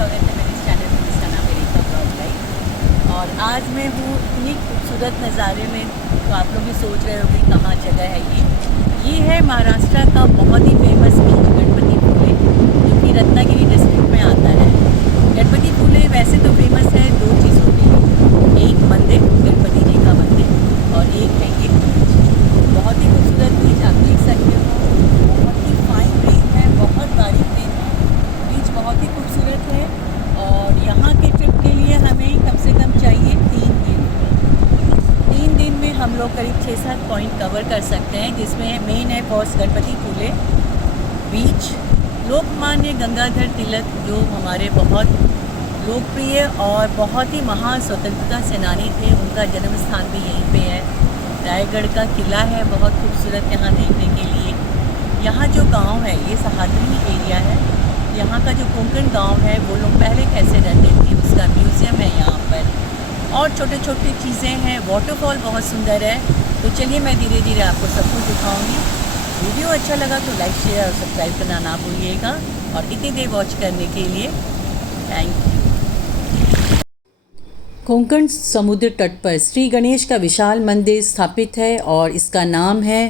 स्वागत है मेरे इस चैनल में जिसका नाम है रीता ब्लॉग लाइफ। और आज मैं हूँ इतनी खूबसूरत नज़ारे में, तो आप लोग भी सोच रहे हो कि कहाँ जगह है ये है महाराष्ट्र का बहुत ही फेमस बीच गणपतीपुळे, जो कि रत्नागिरी डिस्ट्रिक्ट में आता है। गणपतीपुळे वैसे तो फेमस है दो चीज़ों के लिए, एक मंदिर गणपति जी का मंदिर और एक है ये बीच। बहुत ही खूबसूरत बीच आप देख सकते हो, बहुत ही फाइन रेन है, बहुत बारीक रेन है, बीच बहुत ही खूबसूरत है। और यहाँ के ट्रिप के लिए हमें कम से कम चाहिए 3 दिन में हम लोग करीब 6-7 पॉइंट कवर कर सकते हैं, जिसमें मेन है फर्स्ट गणपतीपुळे बीच। लोकमान्य गंगाधर तिलक जो हमारे बहुत लोकप्रिय और बहुत ही महान स्वतंत्रता सेनानी थे, उनका जन्म स्थान भी यहीं पे है। रायगढ़ का किला है बहुत खूबसूरत यहाँ देखने के लिए। यहाँ जो गांव है ये सहादरी एरिया है। यहाँ का जो कोंकण गांव है वो लोग पहले कैसे रहते थे उसका म्यूज़ियम है यहाँ पर, और छोटे छोटे चीज़ें हैं। वाटरफॉल बहुत सुंदर है। तो चलिए मैं धीरे धीरे आपको सब कुछ दिखाऊँगी। वीडियो अच्छा लगा तो लाइक शेयर और सब्सक्राइब करना ना भूलिएगा, और इतनी देर वॉच करने के लिए थैंक यू। कोंकण समुद्र तट पर श्री गणेश का विशाल मंदिर स्थापित है और इसका नाम है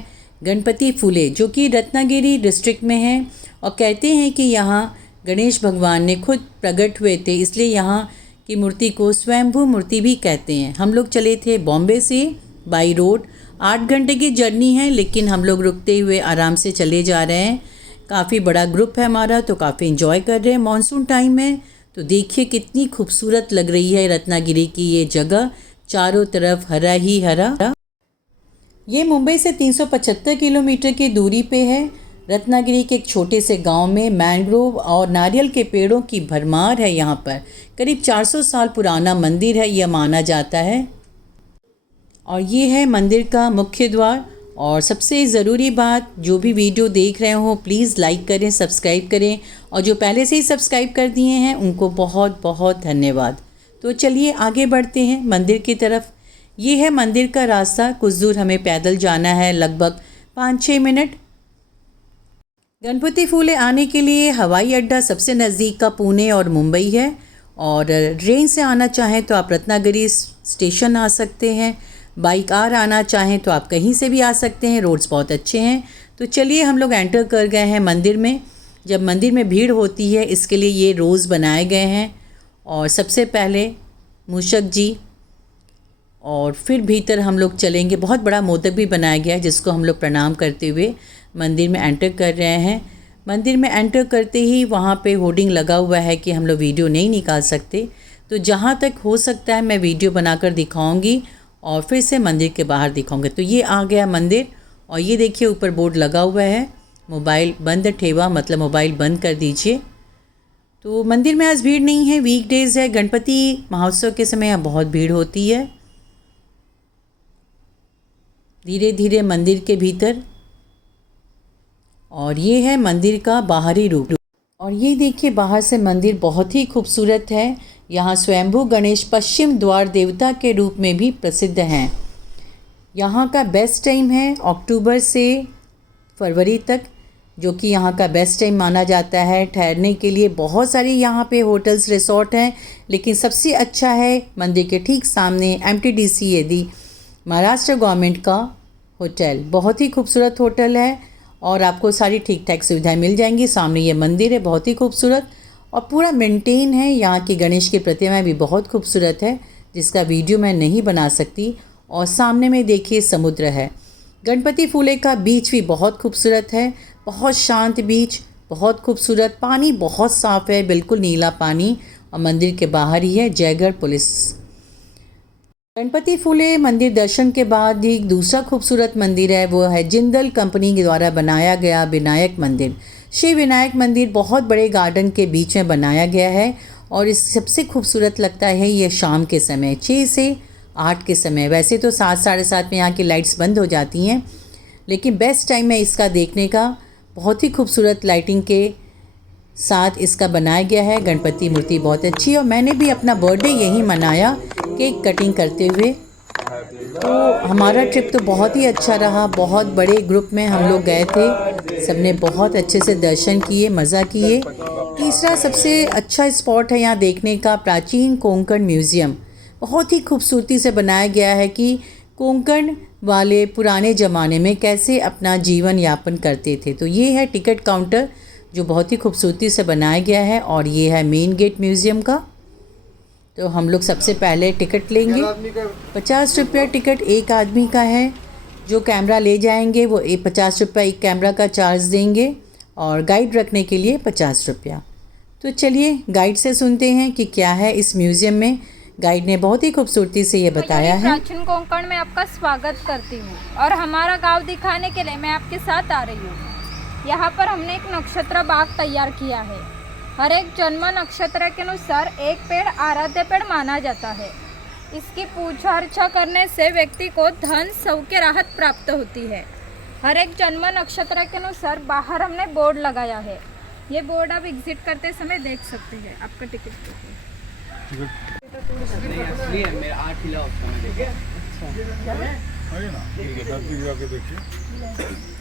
गणपतीपुळे, जो कि रत्नागिरी डिस्ट्रिक्ट में है। और कहते हैं कि यहाँ गणेश भगवान ने खुद प्रकट हुए थे, इसलिए यहाँ की मूर्ति को स्वयंभू मूर्ति भी कहते हैं। हम लोग चले थे बॉम्बे से बाई रोड, 8 घंटे की जर्नी है, लेकिन हम लोग रुकते हुए आराम से चले जा रहे हैं। काफ़ी बड़ा ग्रुप है हमारा, तो काफ़ी इन्जॉय कर रहे हैं। मानसून टाइम है, तो देखिए कितनी खूबसूरत लग रही है रत्नागिरी की ये जगह, चारों तरफ हरा ही हरा। ये मुंबई से 375 किलोमीटर की दूरी पे है। रत्नागिरी के एक छोटे से गांव में मैंग्रोव और नारियल के पेड़ों की भरमार है। यहाँ पर करीब 400 साल पुराना मंदिर है यह माना जाता है। और ये है मंदिर का मुख्य द्वार। और सबसे ज़रूरी बात, जो भी वीडियो देख रहे हो प्लीज़ लाइक करें, सब्सक्राइब करें, और जो पहले से ही सब्सक्राइब कर दिए हैं उनको बहुत बहुत धन्यवाद। तो चलिए आगे बढ़ते हैं मंदिर की तरफ। ये है मंदिर का रास्ता, कुछ दूर हमें पैदल जाना है, लगभग 5-6 मिनट। गणपतीपुळे आने के लिए हवाई अड्डा सबसे नज़दीक का पुणे और मुंबई है, और ट्रेन से आना चाहें तो आप रत्नागिरी स्टेशन आ सकते हैं। बाई कार आना चाहें तो आप कहीं से भी आ सकते हैं, रोड्स बहुत अच्छे हैं। तो चलिए हम लोग एंटर कर गए हैं मंदिर में। जब मंदिर में भीड़ होती है इसके लिए ये रोज़ बनाए गए हैं। और सबसे पहले मूषक जी, और फिर भीतर हम लोग चलेंगे। बहुत बड़ा मोदक भी बनाया गया है जिसको हम लोग प्रणाम करते हुए मंदिर में एंटर कर रहे हैं। मंदिर में एंटर करते ही वहाँ पे होर्डिंग लगा हुआ है कि हम लोग वीडियो नहीं निकाल सकते, तो जहाँ तक हो सकता है मैं वीडियो बनाकर दिखाऊंगी और फिर से मंदिर के बाहर दिखाऊंगी। तो ये आ गया मंदिर, और ये देखिए ऊपर बोर्ड लगा हुआ है, मोबाइल बंद ठेवा, मतलब मोबाइल बंद कर दीजिए। तो मंदिर में आज भीड़ नहीं है, वीकडेज़ है। गणपति महोत्सव के समय यहाँ बहुत भीड़ होती है। धीरे धीरे मंदिर के भीतर, और ये है मंदिर का बाहरी रूप। और ये देखिए बाहर से मंदिर बहुत ही खूबसूरत है। यहाँ स्वयंभू गणेश पश्चिम द्वार देवता के रूप में भी प्रसिद्ध हैं। यहाँ का बेस्ट टाइम है अक्टूबर से फरवरी तक, जो कि यहाँ का बेस्ट टाइम माना जाता है ठहरने के लिए। बहुत सारी यहाँ पे होटल्स रिसोर्ट हैं, लेकिन सबसे अच्छा है मंदिर के ठीक सामने MTDC यदि महाराष्ट्र गवर्नमेंट का होटल। बहुत ही खूबसूरत होटल है और आपको सारी ठीक ठाक सुविधाएं मिल जाएंगी। सामने ये मंदिर है बहुत ही खूबसूरत, और पूरा मेंटेन है। यहाँ की गणेश की प्रतिमाएं भी बहुत खूबसूरत है, जिसका वीडियो मैं नहीं बना सकती। और सामने में देखिए समुद्र है। गणपतीपुळे का बीच भी बहुत खूबसूरत है, बहुत शांत बीच, बहुत खूबसूरत। पानी बहुत साफ़ है, बिल्कुल नीला पानी, और मंदिर के बाहर ही है जयगढ़ पुलिस। गणपतीपुळे मंदिर दर्शन के बाद ही दूसरा खूबसूरत मंदिर है, वो है जिंदल कंपनी के द्वारा बनाया गया विनायक मंदिर। श्री विनायक मंदिर बहुत बड़े गार्डन के बीच में बनाया गया है, और इस सबसे खूबसूरत लगता है ये शाम के समय 6 से 8 के समय। वैसे तो 7-7:30 में यहाँ की लाइट्स बंद हो जाती हैं, लेकिन बेस्ट टाइम है इसका देखने का। बहुत ही खूबसूरत लाइटिंग के साथ इसका बनाया गया है। गणपति मूर्ति बहुत अच्छी है, और मैंने भी अपना बर्थडे यहीं मनाया केक कटिंग करते हुए। तो हमारा ट्रिप तो बहुत ही अच्छा रहा। बहुत बड़े ग्रुप में हम लोग गए थे, सबने बहुत अच्छे से दर्शन किए, मज़ा किए। तीसरा सबसे अच्छा स्पॉट है यहाँ देखने का प्राचीन कोंकण म्यूज़ियम। बहुत ही खूबसूरती से बनाया गया है कि कोंकण वाले पुराने ज़माने में कैसे अपना जीवन यापन करते थे। तो ये है टिकट काउंटर जो बहुत ही खूबसूरती से बनाया गया है और ये है मेन गेट म्यूज़ियम का। तो हम लोग सबसे पहले टिकट लेंगे। 50 रुपये टिकट एक आदमी का है। जो कैमरा ले जाएंगे वो 50 रुपये एक कैमरा का चार्ज देंगे और गाइड रखने के लिए 50 रुपया। तो चलिए गाइड से सुनते हैं कि क्या है इस म्यूज़ियम में। गाइड ने बहुत ही खूबसूरती से ये बताया है। प्राचीन कोंकण में आपका स्वागत करती हूँ और हमारा गांव दिखाने के लिए मैं आपके साथ आ रही हूँ। यहाँ पर हमने एक नक्षत्र बाग तैयार किया है। हर एक जन्म नक्षत्र के अनुसार एक पेड़ आराध्य पेड़ माना जाता है। इसकी पूजा अर्चा करने से व्यक्ति को धन सौख्य राहत प्राप्त होती है। हर एक जन्म नक्षत्र के अनुसार बाहर हमने बोर्ड लगाया है। ये बोर्ड आप एग्जिट करते समय देख सकते हैं। आपका टिकट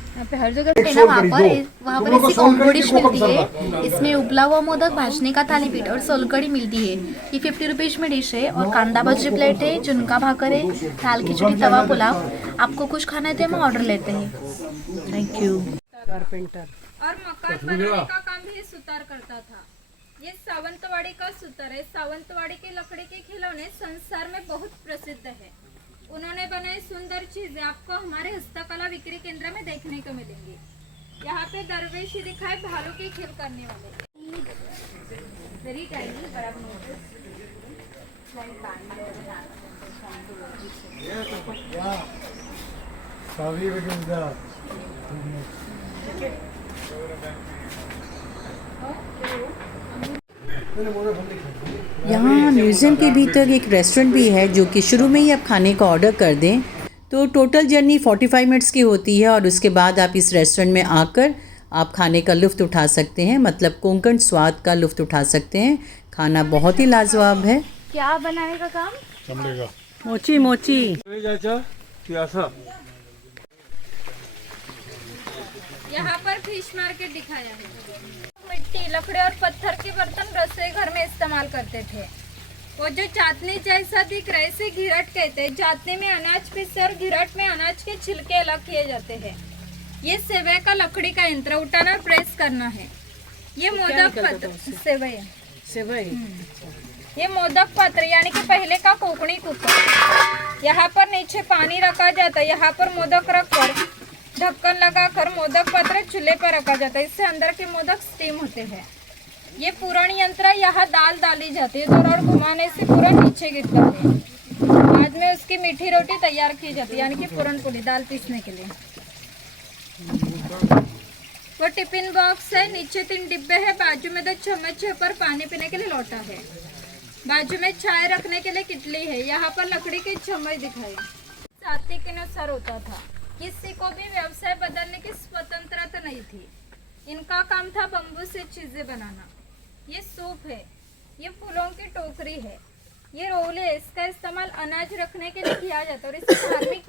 यहाँ पे हर जगह पे ना वहाँ पर ऐसी कॉम्बो डिश मिलती है। इसमें उबला हुआ मोदक, भाजने का थाली पीठ और सोलकड़ी मिलती है। ये 50 रुपीज में डिश है। और कांदा भजी प्लेट है, झुनका भाकर है, दाल खिचड़ी, तवा पुलाव। आपको कुछ खाना है तो हम ऑर्डर लेते हैं। Thank you. और मकान बनाने का काम भी सुतार करता था। ये सावंतवाड़ी का सुतार है। सावंतवाड़ी के लकड़ी के खिलौने संसार में बहुत प्रसिद्ध है। उन्होंने बनाई सुंदर चीजें आपको हमारे हस्तकला बिक्री केंद्र में देखने को मिलेंगी। यहाँ पे दरवेशी दिखाए भालू के खेल करने वाले। यहाँ म्यूज़ियम के भीतर एक रेस्टोरेंट भी है जो कि शुरू में ही आप खाने का ऑर्डर कर दें तो टोटल जर्नी 45 मिनट्स की होती है और उसके बाद आप इस रेस्टोरेंट में आकर आप खाने का लुत्फ़ उठा सकते हैं। मतलब कोंकण स्वाद का लुत्फ़ उठा सकते हैं। खाना बहुत ही लाजवाब है। क्या बनाने का काम? चमड़े का मोची मोची यहाँ पर फिश मार्केट दिखाया है। मिट्टी, लकड़ी और पत्थर के बर्तन रसोई घर में इस्तेमाल करते थे। वो जो चाटनी जैसा दिख रहा है इसे घिरट कहते हैं। चाटनी में अनाज पीसे और घिरट में अनाज के छिलके अलग किए जाते हैं। ये सेवई का लकड़ी का यंत्र, उठाना और प्रेस करना है। ये मोदक पात्र सेवई ये मोदक पात्र यानी कि पहले का कोकणी कुकर। यहाँ पर नीचे पानी रखा जाता है। यहाँ पर मोदक रखकर ढक्कन लगाकर मोदक पात्र चूल्हे पर रखा जाता है। इससे अंदर के मोदक स्टीम होते हैं। ये पूरण यंत्र, यहाँ दाल डाली जाती है। दौड़ घुमाने से पूरण नीचे गिरता है। बाद में उसकी मीठी रोटी तैयार की जाती है यानी कि पूरण पुली दाल पीसने के लिए। वो टिफिन बॉक्स है। नीचे 3 डिब्बे है। बाजू में 2 चम्मच है। पर पानी पीने के लिए लोटा है। बाजू में चाय रखने के लिए किटली है। यहाँ पर लकड़ी के चम्मच दिखाई जाति के अनुसार होता था। किसी को भी व्यवसाय बदलने की स्वतंत्रता नहीं थी। इनका काम था बम्बू से चीजें बनाना। ये सूप है। ये फूलों की टोकरी है। ये रोले है। इसका इस्तेमाल अनाज रखने के लिए किया जाता है और इससे धार्मिक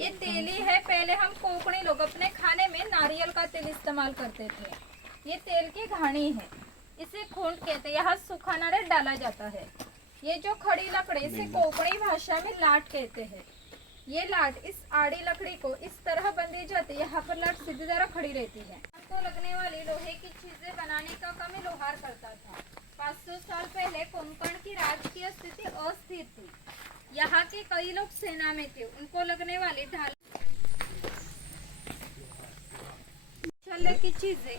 ये तेली है। पहले हम कोंकणी लोग अपने खाने में नारियल का तेल इस्तेमाल करते थे। ये तेल की घानी है। इसे खूंट कहते हैं। यहाँ सूखा नारियल डाला जाता है। ये जो खड़ी लकड़ी इसे कोंकणी भाषा में लाट कहते हैं। ये लाट इस आड़ी लकड़ी को इस तरह बंधी जाती है। यहाँ पर लाट सीधी तरह खड़ी रहती है। आपको लगने वाली लोहे की चीजें बनाने का काम लोहार करता था। 500 साल पहले कोंकण की राजकीय स्थिति अस्थिर थी। यहाँ के कई लोग सेना में थे। उनको लगने वाली ढाल छल्ले की चीजें,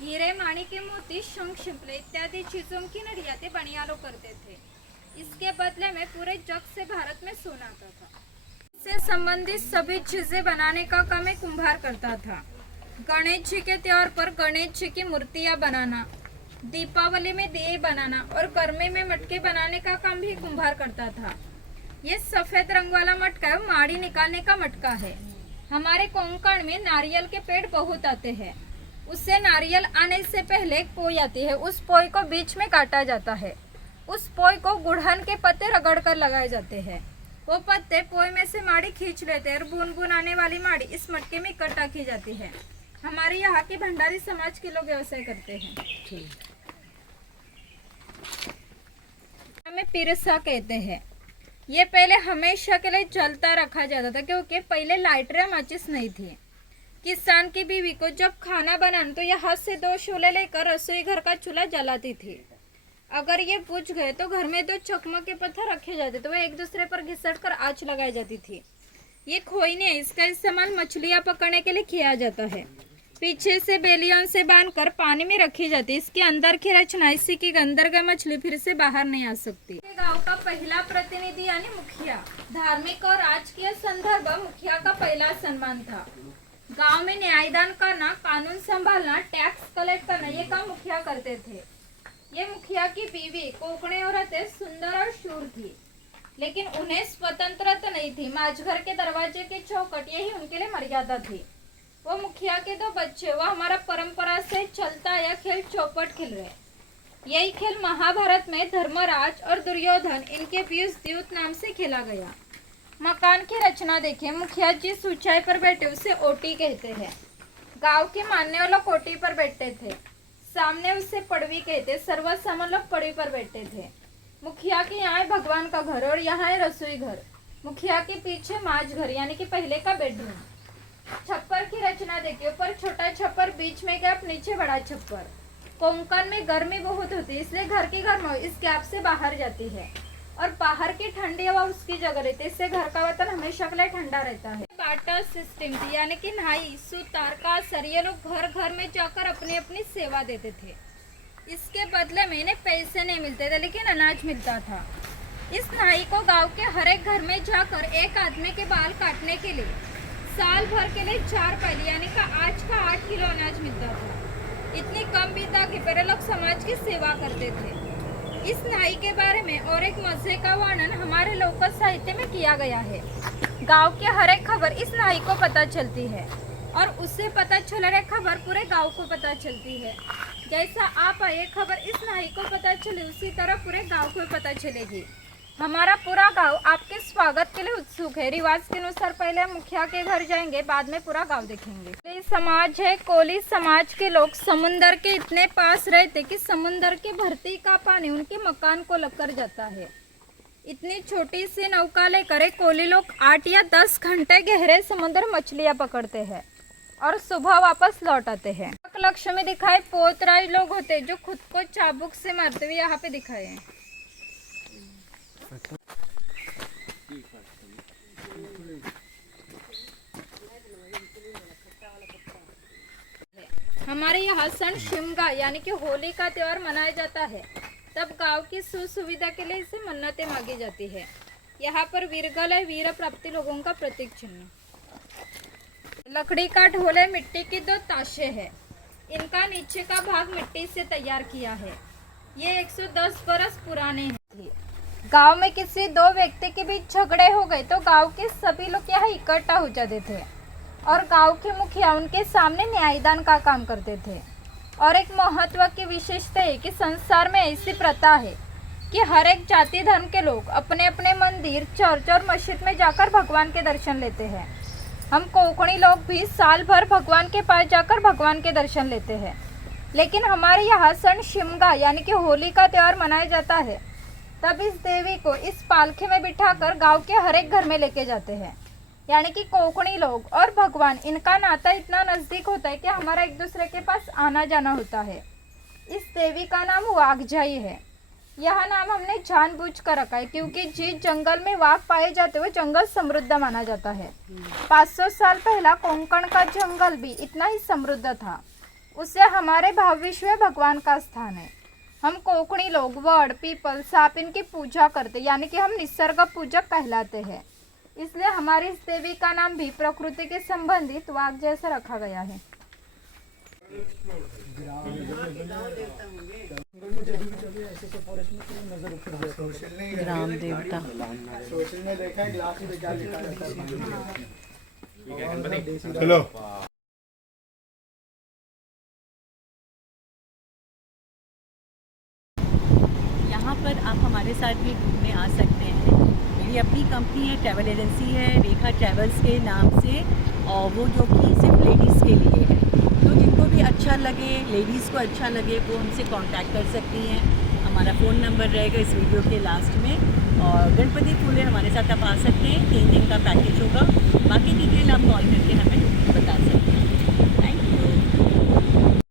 हीरे, माणिक, मोती, शंख, शिंपले इत्यादि चीजों की निर्यात बनियालो करते थे। इसके बदले में पूरे जग से भारत में सोना आता था। से संबंधित सभी चीजें बनाने का काम एक कुम्हार करता था। गणेश जी के त्योहार पर गणेश जी की मूर्तियां बनाना, दीपावली में दिए बनाना और गर्मी में मटके बनाने का काम भी कुम्हार करता था। ये सफेद रंग वाला मटका है, माड़ी निकालने का मटका है। हमारे कोंकण में नारियल के पेड़ बहुत आते हैं। उससे नारियल आने से पहले एक पोई आती है। उस पोई को बीच में काटा जाता है। उस पोई को गुड़हन के पत्ते रगड़ कर लगाए जाते हैं। वो पत्ते पोई में से माड़ी खींच लेते हैं और बूंद बूंद आने वाली माड़ी इस मटके में इकट्ठा की जाती है। हमारे यहाँ के भंडारी समाज के लोग व्यवसाय करते हैं। हमें पिरसा कहते हैं। ये पहले हमेशा के लिए जलता रखा जाता था, क्योंकि पहले लाइटर या माचिस नहीं थी। किसान की बीवी को जब खाना बनाना तो यह हाथ से 2 शोले लेकर रसोई घर का चूल्हा जलाती थी। अगर ये बुझ गए तो घर में 2 चकमक के पत्थर रखे जाते थे, वो एक दूसरे पर घिसट कर आँच लगाई जाती थी। ये खोईने, इसका इस्तेमाल मछलियाँ पकड़ने के लिए किया जाता है। पीछे से बेलियों से बांधकर पानी में रखी जाती है। इसके अंदर की रचना इसी की अंदर गई मछली फिर से बाहर नहीं आ सकती। गांव का पहला प्रतिनिधि यानी मुखिया, धार्मिक और राजकीय संदर्भ मुखिया का पहला सम्मान था। गांव में न्यायदान करना, कानून संभालना, टैक्स कलेक्ट करना, ये काम मुखिया करते थे। ये मुखिया की बीवी कोकणी औरतें सुंदर और शूर थी, लेकिन उन्हें स्वतंत्रता नहीं थी। माझघर के दरवाजे के चौखट यही उनके लिए मर्यादा थी। वो मुखिया के 2 बच्चे, वो हमारा परंपरा से चलता यह खेल चौपट खेल रहे। यही खेल महाभारत में धर्मराज और दुर्योधन, इनके बीच द्यूत नाम से खेला गया। मकान की रचना देखिए। मुखिया जिस ऊंचाई पर बैठे उसे ओटी कहते हैं। गांव के मानने वाले लोग ओटी पर बैठते थे, सामने उसे पड़वी कहते। सर्वसामान्य लोग पड़वी पर बैठते थे। मुखिया के यहाँ है भगवान का घर और यहाँ है रसोई घर। मुखिया के पीछे माज घर यानी कि पहले का बेडरूम। छप्पर की रचना देखिए। ऊपर छोटा छप्पर, बीच में गैप, नीचे बड़ा छप्पर। कोंकण में गर्मी बहुत होती है, इसलिए घर की गर्मी इस गैप से बाहर जाती है और बाहर की ठंडी हवा उसकी जगह रहती है। इससे घर का वातावरण हमेशा के लिए ठंडा रहता है। बार्टर सिस्टम थी, यानी कि नाई, सुतार का असर, ये लोग घर घर में जाकर अपनी अपनी सेवा देते थे। इसके बदले में इन्हें पैसे नहीं मिलते थे, लेकिन अनाज मिलता था। इस नाई को गांव के हर एक घर में जाकर एक आदमी के बाल काटने के लिए साल भर के लिए 4 पैली यानी का आज का 8 किलो अनाज मिलता था। इतनी कम भी था कि पहले लोग समाज की सेवा करते थे। इस नाई के बारे में और एक मजे का वर्णन हमारे लोक साहित्य में किया गया है। गांव की हर एक खबर इस नाई को पता चलती है और उससे पता चल रही खबर पूरे गांव को पता चलती है। जैसा आप आए खबर इस नाई को पता चले, उसी तरह पूरे गांव को पता चलेगी। हमारा पूरा गांव आपके स्वागत के लिए उत्सुक है। रिवाज के अनुसार पहले मुखिया के घर जाएंगे, बाद में पूरा गांव देखेंगे। कोली समाज है। कोली समाज के लोग समुंदर के इतने पास रहते कि समुंदर के भरती का पानी उनके मकान को लग कर जाता है। इतनी छोटी सी नौका लेकर कोली लोग 8 या 10 घंटे गहरे समुद्र मछलियाँ पकड़ते हैं और सुबह वापस लौट आते हैं। लक्ष्य में दिखाए पोतराज लोग होते जो खुद को चाबुक से मारते हुए यहाँ पे दिखाए हैं। हमारे यहाँ सन शिमगा यानी कि होली का त्योहार मनाया जाता है। तब गांव की सुविधा के लिए इसे मन्नतें मांगी जाती है। यहाँ पर वीरगल है, वीर प्राप्ति लोगों का प्रतीक चिन्ह। लकड़ी का ढोल है। मिट्टी की 2 ताशे है। इनका नीचे का भाग मिट्टी से तैयार किया है। ये 110 बरस पुराने हैं। गांव में किसी 2 व्यक्ति के बीच झगड़े हो गए तो गांव के सभी लोग यहाँ इकट्ठा हो जाते थे और गांव के मुखिया उनके सामने न्यायदान का काम करते थे। और एक महत्व की विशेषता है कि संसार में ऐसी प्रथा है कि हर एक जाति धर्म के लोग अपने अपने मंदिर, चर्च और मस्जिद में जाकर भगवान के दर्शन लेते हैं। हम कोंकणी लोग भी साल भर भगवान के पास जाकर भगवान के दर्शन लेते हैं। लेकिन हमारे यहाँ सन शिमगा यानी कि होली का त्यौहार मनाया जाता है। तब इस देवी को इस पालखी में बिठाकर गांव के हर एक घर में लेके जाते हैं। यानी कि कोंकणी लोग और भगवान, इनका नाता इतना नज़दीक होता है कि हमारा एक दूसरे के पास आना जाना होता है। इस देवी का नाम वाघजाई है। यह नाम हमने जानबूझ कर रखा है क्योंकि जिस जंगल में वाघ पाए जाते वो जंगल समृद्ध माना जाता है। 500 साल पहला कोंकण का जंगल भी इतना ही समृद्ध था। उससे हमारे भावविश्व में भगवान का स्थान है। हम कोंकणी लोग वड, पीपल, साप इनकी पूजा करते, यानी कि हम निसर्ग पूजक कहलाते हैं। इसलिए हमारी इस देवी का नाम भी प्रकृति के संबंधित वाघ जैसा रखा गया है। ग्राम देवता चलो। यहाँ पर आप हमारे साथ भी घूमने आ सकते हैं। मेरी अपनी कंपनी है, ट्रैवल एजेंसी है रेखा ट्रैवल्स के नाम से, और वो जो कि सिर्फ लेडीज़ के लिए है। तो जिनको भी अच्छा लगे, लेडीज़ को अच्छा लगे, वो हमसे कांटेक्ट कर सकती हैं। हमारा फ़ोन नंबर रहेगा इस वीडियो के लास्ट में। और गणपति फूले हमारे साथ आप आ सकते हैं, 3 दिन का पैकेज होगा। बाकी डिटेल आप कॉल करके हमें